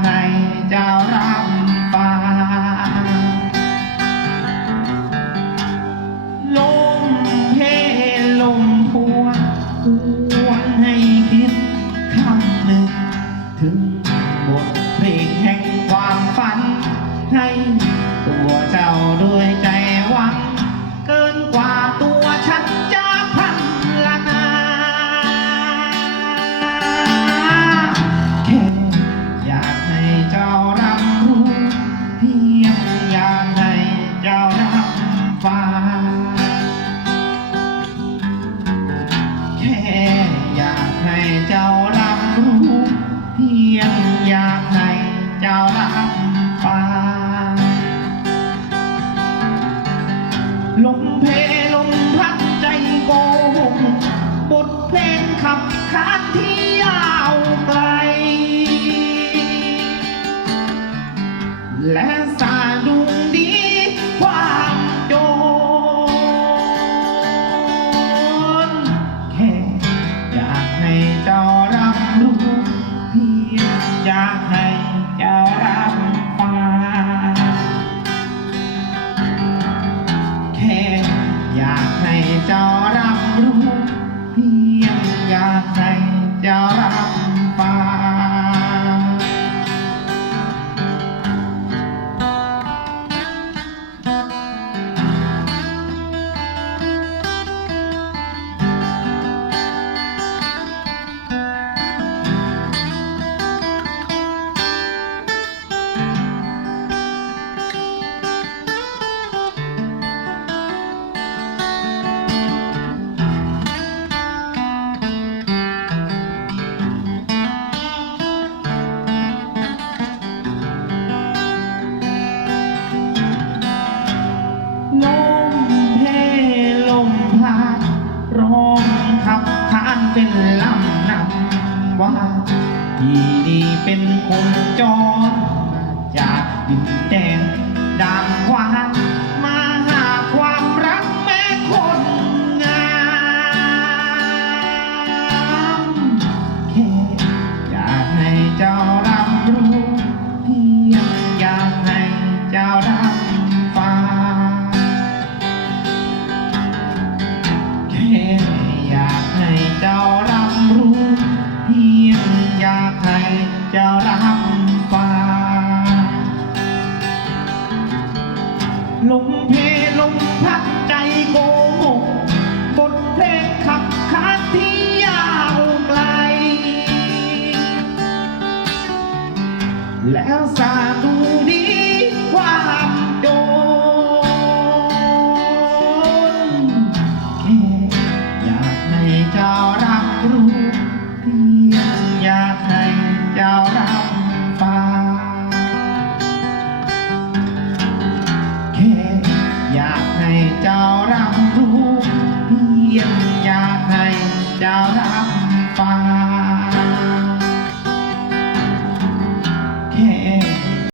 ไหนจะรัฟังลมเพลมพวงควรให้คิดคำหนึ่ง ถึงบทเพลงแห่งความฝัน ให้ตัวเจ้าด้วย อยากให้เจ้ารับรู้เพียงอยากให้เจ้ารับฟังลมเพลมพัดใจโกงบทเพลงขับคาดที่ยาวไกลและ ให้เจ้รับฟ้แค่อยากให้จ้รับรู้เพีงอยากให้จ้รับ ว่าที่นี่เป็นคนจรจากดินแดนดานขวามาหาความรักแม่คนงามแค่อยากให้เจ้ารับรู้เพียงอยากให้เจ้ารับฟังแค่อยากให้เจ้า แล้วสาดูดีความโดนแค่อยากให้เจ้ารับรู้เพียงอยากให้เจ้ารับฟังแค่อยากให้เจ้ารับรู้เพียงอยากให้เจ้ารับฟัง